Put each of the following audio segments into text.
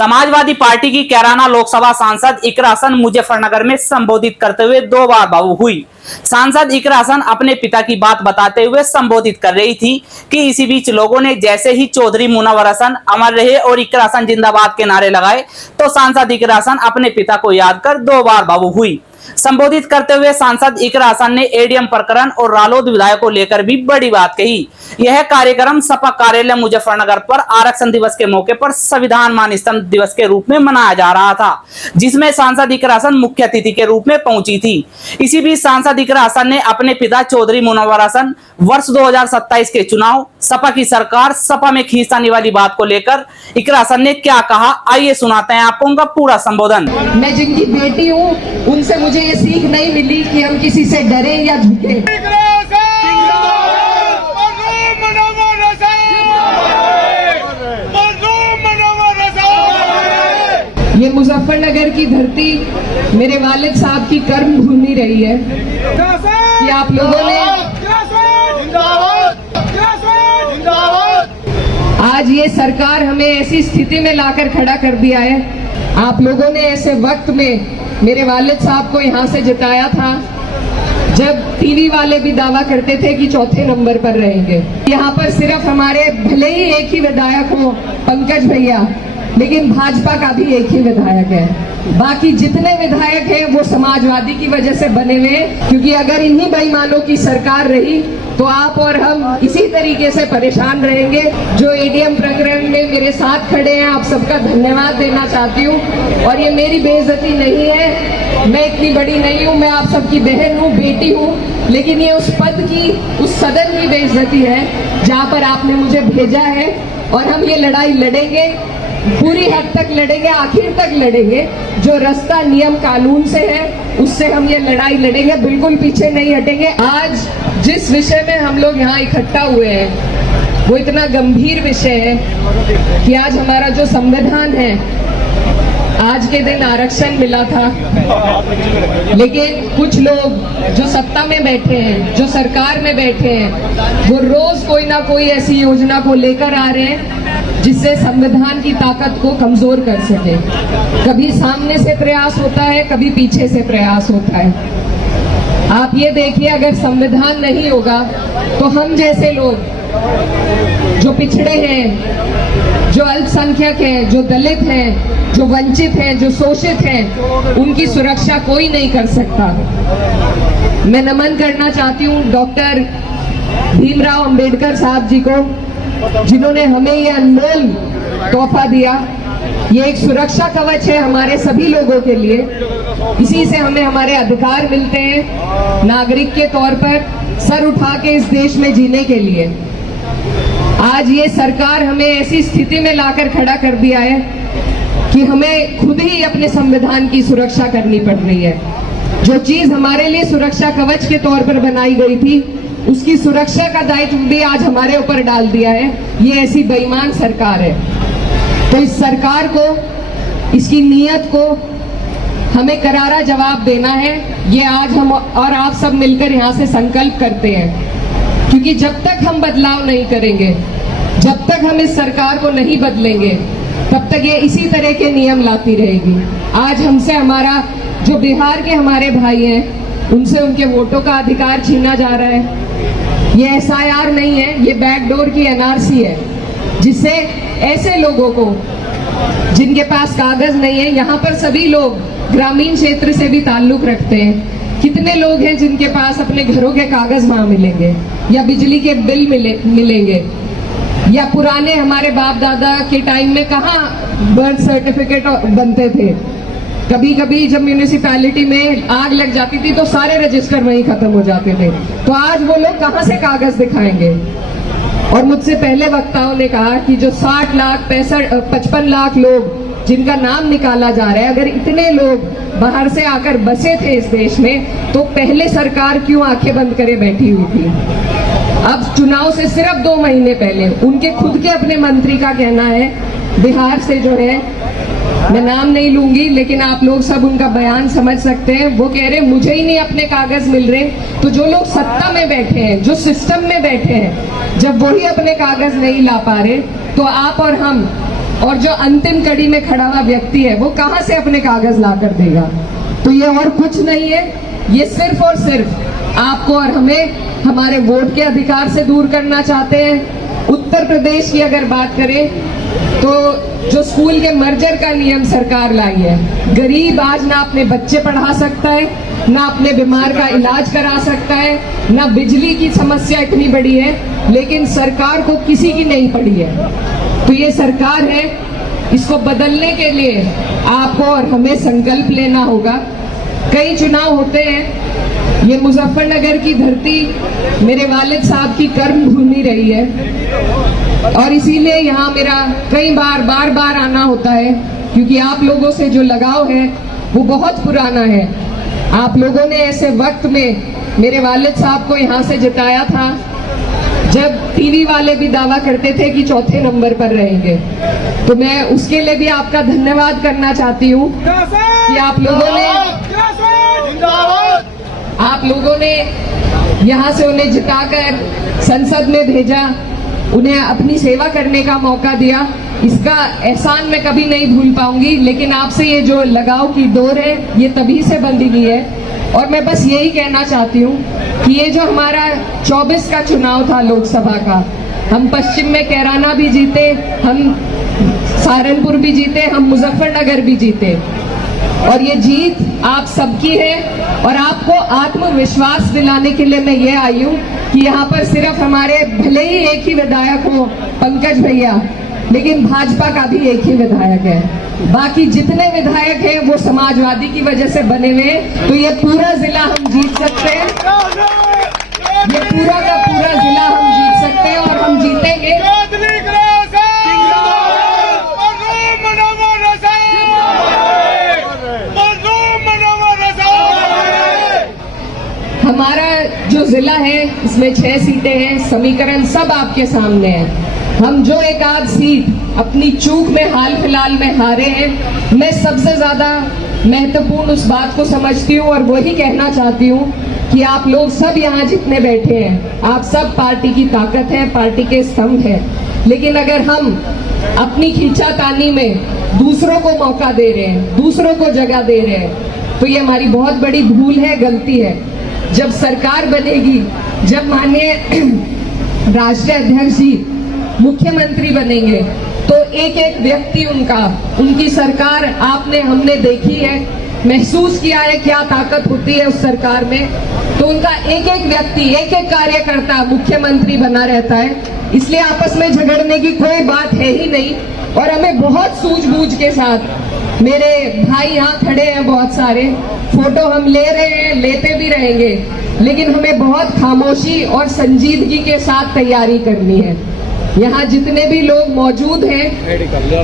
Samajwadi party की कैराना लोकसभा सांसद इकरा हसन मुजफ्फरनगर में संबोधित करते हुए 2 बार भावुक हुई। सांसद इकरा हसन अपने पिता की बात बताते हुए संबोधित कर रही थी कि इसी बीच लोगों ने जैसे ही चौधरी मुनव्वर हसन अमर रहे और इकरा हसन जिंदाबाद के नारे लगाए तो सांसद इकरा हसन अपने पिता को याद कर 2 बार भावुक हुई। संबोधित करते हुए सांसद इकरा हसन ने एडीएम प्रकरण और रालोद विधायक को लेकर भी बड़ी बात कही। यह कार्यक्रम सपा कार्यालय मुजफ्फरनगर पर आरक्षण दिवस के मौके पर संविधान मान स्तंभ दिवस के रूप में मनाया जा रहा था, जिसमें सांसद इकरा हसन मुख्य अतिथि के रूप में पहुंची थी। इसी बीच सांसद इकरा हसन ने अपने पिता चौधरी मुनव्वर हसन वर्ष 2027 के चुनाव, सपा की सरकार, सपा में खींचतानी वाली बात को लेकर इकरा हसन ने क्या कहा, आइए सुनाते हैं आपको उनका पूरा संबोधन। मैं जिनकी बेटी हूँ उनसे मुझे ये सीख नहीं मिली कि हम किसी से डरे या झुके। ये मुजफ्फरनगर की धरती मेरे वालिद साहब की कर्म भूमि रही है कि आप लोगों ने आज ये सरकार हमें ऐसी स्थिति में लाकर खड़ा कर दिया है। आप लोगों ने ऐसे वक्त में मेरे वालिद साहब को यहाँ से जिताया था जब टीवी वाले भी दावा करते थे कि चौथे नंबर पर रहेंगे। यहाँ पर सिर्फ हमारे भले ही एक ही विधायक हो पंकज भैया, लेकिन भाजपा का भी एक ही विधायक है। बाकी जितने विधायक हैं वो समाजवादी की वजह से बने हुए हैं, क्योंकि अगर इन्हीं बेईमानों की सरकार रही तो आप और हम इसी तरीके से परेशान रहेंगे। जो एडीएम प्रकरण में मेरे साथ खड़े हैं, आप सबका धन्यवाद देना चाहती हूँ। और ये मेरी बेइज्जती नहीं है, मैं इतनी बड़ी नहीं हूँ, मैं आप सबकी बहन हूँ, बेटी हूँ, लेकिन ये उस पद की, उस सदन की बेइज्जती है जहाँ पर आपने मुझे भेजा है। और हम ये लड़ाई लड़ेंगे, पूरी हद तक लड़ेंगे, आखिर तक लड़ेंगे। जो रास्ता नियम कानून से है उससे हम ये लड़ाई लड़ेंगे, बिल्कुल पीछे नहीं हटेंगे। आज जिस विषय में हम लोग यहाँ इकट्ठा हुए हैं वो इतना गंभीर विषय है कि आज हमारा जो संविधान है, आज के दिन आरक्षण मिला था, लेकिन कुछ लोग जो सत्ता में बैठे हैं, जो सरकार में बैठे हैं, वो रोज कोई ना कोई ऐसी योजना को लेकर आ रहे हैं जिससे संविधान की ताकत को कमजोर कर सके। कभी सामने से प्रयास होता है, कभी पीछे से प्रयास होता है। आप ये देखिए, अगर संविधान नहीं होगा तो हम जैसे लोग जो पिछड़े हैं, जो अल्पसंख्यक हैं, जो दलित हैं, जो वंचित हैं, जो शोषित हैं, उनकी सुरक्षा कोई नहीं कर सकता। मैं नमन करना चाहती हूँ डॉक्टर भीमराव अंबेडकर साहब जी को, जिन्होंने हमें ये अनमोल तोहफा दिया। ये एक सुरक्षा कवच है हमारे सभी लोगों के लिए। इसी से हमें हमारे अधिकार मिलते हैं नागरिक के तौर पर सर उठा के इस देश में जीने के लिए। आज ये सरकार हमें ऐसी स्थिति में लाकर खड़ा कर दिया है कि हमें खुद ही अपने संविधान की सुरक्षा करनी पड़ रही है। जो चीज हमारे लिए सुरक्षा कवच के तौर पर बनाई गई थी, उसकी सुरक्षा का दायित्व भी आज हमारे ऊपर डाल दिया है ये ऐसी बेईमान सरकार है। तो इस सरकार को, इसकी नीयत को हमें करारा जवाब देना है। ये आज हम और आप सब मिलकर यहाँ से संकल्प करते हैं, क्योंकि जब तक हम बदलाव नहीं करेंगे, जब तक हम इस सरकार को नहीं बदलेंगे, तब तक ये इसी तरह के नियम लाती रहेगी। आज हमसे हमारा जो बिहार के हमारे भाई हैं, उनसे उनके वोटों का अधिकार छीना जा रहा है। ये एसआईआर नहीं है, ये बैकडोर की एनआरसी है, जिससे ऐसे लोगों को जिनके पास कागज नहीं है, यहाँ पर सभी लोग ग्रामीण क्षेत्र से भी ताल्लुक रखते हैं। कितने लोग हैं जिनके पास अपने घरों के कागज वहां मिलेंगे, या बिजली के बिल मिलेंगे, या पुराने हमारे बाप दादा के टाइम में कहाँ बर्थ सर्टिफिकेट बनते थे। कभी कभी जब म्यूनिसिपैलिटी में आग लग जाती थी तो सारे रजिस्टर वहीं खत्म हो जाते थे। तो आज वो लोग कहाँ से कागज दिखाएंगे। और मुझसे पहले वक्ताओं ने कहा कि जो 60 लाख 55 लाख लोग जिनका नाम निकाला जा रहा है, अगर इतने लोग बाहर से आकर बसे थे इस देश में, तो पहले सरकार क्यों आंखें बंद करे बैठी हुई थी। अब चुनाव से सिर्फ 2 महीने पहले उनके खुद के अपने मंत्री का कहना है, बिहार से जो है, मैं नाम नहीं लूंगी लेकिन आप लोग सब उनका बयान समझ सकते हैं, वो कह रहे मुझे ही नहीं अपने कागज मिल रहे। तो जो लोग सत्ता में बैठे हैं, जो सिस्टम में बैठे हैं, जब वही अपने कागज नहीं ला पा रहे, तो आप और हम और जो अंतिम कड़ी में खड़ा हुआ व्यक्ति है वो कहां से अपने कागज ला कर देगा। तो ये और कुछ नहीं है, ये सिर्फ और सिर्फ आपको और हमें हमारे वोट के अधिकार से दूर करना चाहते हैं। उत्तर प्रदेश की अगर बात करें तो जो स्कूल के मर्जर का नियम सरकार लाई है, गरीब आज ना अपने बच्चे पढ़ा सकता है, ना अपने बीमार का इलाज करा सकता है, ना बिजली की समस्या इतनी बड़ी है, लेकिन सरकार को किसी की नहीं पड़ी है। तो ये सरकार है, इसको बदलने के लिए आपको और हमें संकल्प लेना होगा। कई चुनाव होते हैं, ये मुजफ्फरनगर की धरती मेरे वालिद साहब की कर्म भूमि रही है और इसीलिए यहाँ मेरा कई बार बार आना होता है, क्योंकि आप लोगों से जो लगाव है वो बहुत पुराना है। आप लोगों ने ऐसे वक्त में मेरे वालिद साहब को यहाँ से जिताया था जब टीवी वाले भी दावा करते थे कि चौथे नंबर पर रहेंगे। तो मैं उसके लिए भी आपका धन्यवाद करना चाहती हूँ कि आप लोगों ने यहाँ से उन्हें जिताकर संसद में भेजा, उन्हें अपनी सेवा करने का मौका दिया। इसका एहसान मैं कभी नहीं भूल पाऊंगी, लेकिन आपसे ये जो लगाव की डोर है ये तभी से बंधी हुई है। और मैं बस यही कहना चाहती हूँ कि ये जो हमारा 24 का चुनाव था लोकसभा का, हम पश्चिम में कैराना भी जीते, हम सहारनपुर भी जीते, हम मुजफ्फरनगर भी जीते और ये जीत आप सबकी है। और आपको आत्मविश्वास दिलाने के लिए मैं ये आई हूँ कि यहाँ पर सिर्फ हमारे भले ही एक ही विधायक हो पंकज भैया, लेकिन भाजपा का भी एक ही विधायक है, बाकी जितने विधायक हैं वो समाजवादी की वजह से बने हुए हैं। तो ये पूरा जिला हम जीत सकते हैं, ये पूरा का पूरा जिला हम जीत सकते हैं और हम जीतेंगे। हमारा जो जिला है इसमें 6 सीटें हैं, समीकरण सब आपके सामने है। हम जो एक आध सीट अपनी चूक में हाल फिलहाल में हारे हैं, मैं सबसे ज्यादा महत्वपूर्ण उस बात को समझती हूँ और वही कहना चाहती हूँ कि आप लोग सब यहाँ जितने बैठे हैं, आप सब पार्टी की ताकत है, पार्टी के स्तंभ है। लेकिन अगर हम अपनी खींचातानी में दूसरों को मौका दे रहे हैं, दूसरों को जगह दे रहे हैं, तो ये हमारी बहुत बड़ी भूल है, गलती है। जब सरकार बनेगी, जब माननीय राष्ट्रीय अध्यक्ष जी मुख्यमंत्री बनेंगे, तो एक एक व्यक्ति उनकी सरकार आपने हमने देखी है, महसूस किया है क्या ताकत होती है उस सरकार में। तो उनका एक एक व्यक्ति, एक एक कार्यकर्ता मुख्यमंत्री बना रहता है, इसलिए आपस में झगड़ने की कोई बात है ही नहीं। और हमें बहुत सूझबूझ के साथ, मेरे भाई यहाँ खड़े हैं बहुत सारे, फोटो हम ले रहे हैं, लेते भी रहेंगे, लेकिन हमें बहुत खामोशी और संजीदगी के साथ तैयारी करनी है। यहाँ जितने भी लोग मौजूद हैं,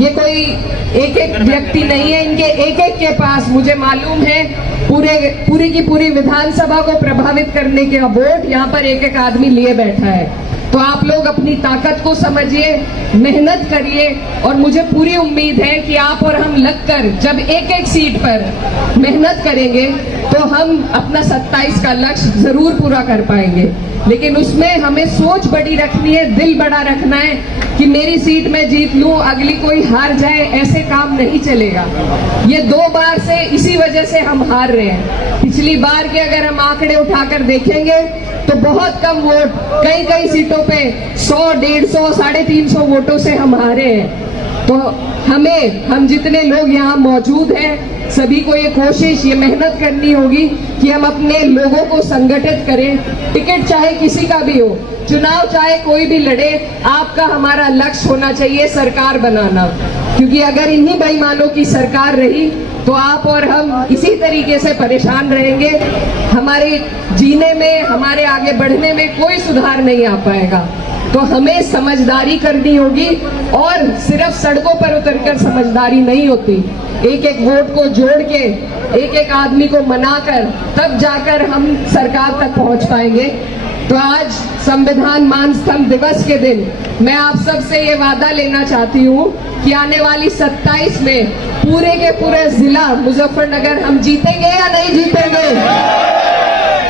ये कोई एक एक व्यक्ति नहीं है, इनके एक एक के पास मुझे मालूम है पूरी की पूरी विधानसभा को प्रभावित करने के वोट यहाँ पर एक एक आदमी लिए बैठा है। तो आप लोग अपनी ताकत को समझिए, मेहनत करिए और मुझे पूरी उम्मीद है कि आप और हम लगकर जब एक एक सीट पर मेहनत करेंगे तो हम अपना 27 का लक्ष्य जरूर पूरा कर पाएंगे। लेकिन उसमें हमें सोच बड़ी रखनी है, दिल बड़ा रखना है कि मेरी सीट में जीत लूं, अगली कोई हार जाए, ऐसे काम नहीं चलेगा। ये 2 बार से इसी वजह से हम हार रहे हैं। पिछली बार के अगर हम आंकड़े उठाकर देखेंगे तो बहुत कम वोट, कई सीटों पे 100, 150, 350 वोटों से हम हारे हैं। तो हम जितने लोग यहाँ मौजूद हैं, सभी को ये कोशिश, ये मेहनत करनी होगी कि हम अपने लोगों को संगठित करें। टिकट चाहे किसी का भी हो, चुनाव चाहे कोई भी लड़े, आपका हमारा लक्ष्य होना चाहिए सरकार बनाना। क्योंकि अगर इन्हीं बेईमानों की सरकार रही तो आप और हम इसी तरीके से परेशान रहेंगे। हमारे जीने में, हमारे आगे बढ़ने में कोई सुधार नहीं आ पाएगा। तो हमें समझदारी करनी होगी और सिर्फ सड़कों पर उतरकर समझदारी नहीं होती, एक एक वोट को जोड़ के, एक एक आदमी को मनाकर तब जाकर हम सरकार तक पहुंच पाएंगे। तो आज संविधान मान स्तंभ दिवस के दिन मैं आप सबसे ये वादा लेना चाहती हूँ कि आने वाली 27 में पूरे के पूरे जिला मुजफ्फरनगर हम जीतेंगे या नहीं जीतेंगे?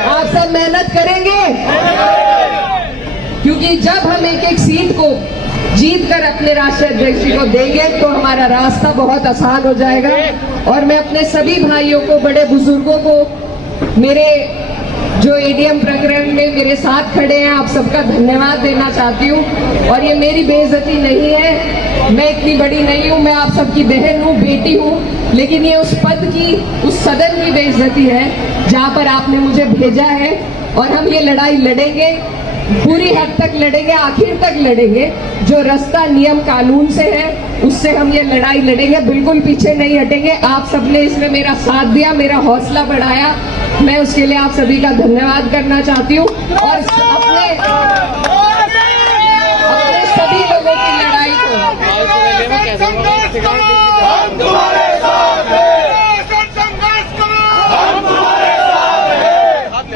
आप सब मेहनत करेंगे, क्योंकि जब हम एक एक सीट को जीत कर अपने राष्ट्रीय अध्यक्ष जी को देंगे तो हमारा रास्ता बहुत आसान हो जाएगा। और मैं अपने सभी भाइयों को, बड़े बुजुर्गों को, मेरे जो एडीएम प्रकरण में मेरे साथ खड़े हैं, आप सबका धन्यवाद देना चाहती हूँ। और ये मेरी बेइज्जती नहीं है, मैं इतनी बड़ी नहीं हूँ, मैं आप सबकी बहन हूँ, बेटी हूँ, लेकिन ये उस पद की, उस सदन की बेइज्जती है जहाँ पर आपने मुझे भेजा है। और हम ये लड़ाई लड़ेंगे, पूरी हद तक लड़ेंगे, आखिर तक लड़ेंगे। जो रास्ता नियम कानून से है उससे हम ये लड़ाई लड़ेंगे, बिल्कुल पीछे नहीं हटेंगे। आप सबने इसमें मेरा साथ दिया, मेरा हौसला बढ़ाया, मैं उसके लिए आप सभी का धन्यवाद करना चाहती हूँ। और अपने सभी लोगों की लड़ाई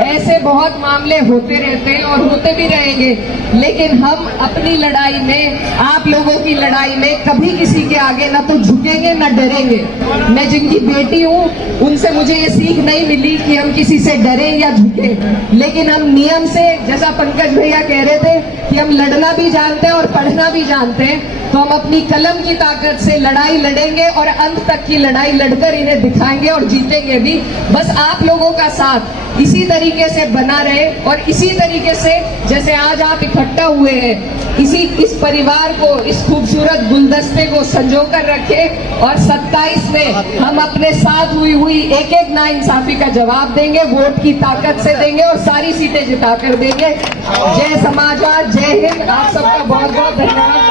ऐसे बहुत मामले होते रहते हैं और होते भी रहेंगे, लेकिन हम अपनी लड़ाई में, आप लोगों की लड़ाई में कभी किसी के आगे ना तो झुकेंगे ना डरेंगे। मैं जिनकी बेटी हूँ उनसे मुझे ये सीख नहीं मिली कि हम किसी से डरे या झुके, लेकिन हम नियम से, जैसा पंकज भैया कह रहे थे कि हम लड़ना भी जानते हैं और पढ़ना भी जानते हैं, तो हम अपनी कलम की ताकत से लड़ाई लड़ेंगे और अंत तक की लड़ाई लड़कर इन्हें दिखाएंगे और जीतेंगे भी। बस आप लोगों का साथ इसी तरीके से बना रहे और इसी तरीके से जैसे आज आप इकट्ठा हुए हैं, इस परिवार को, इस खूबसूरत गुलदस्ते को संजो कर रखे और 27 में हम अपने साथ हुई एक एक नाइंसाफी का जवाब देंगे, वोट की ताकत से देंगे और सारी सीटें जिता कर देंगे। जय समाजवाद, जय हिंद, आप सबका बहुत बहुत धन्यवाद।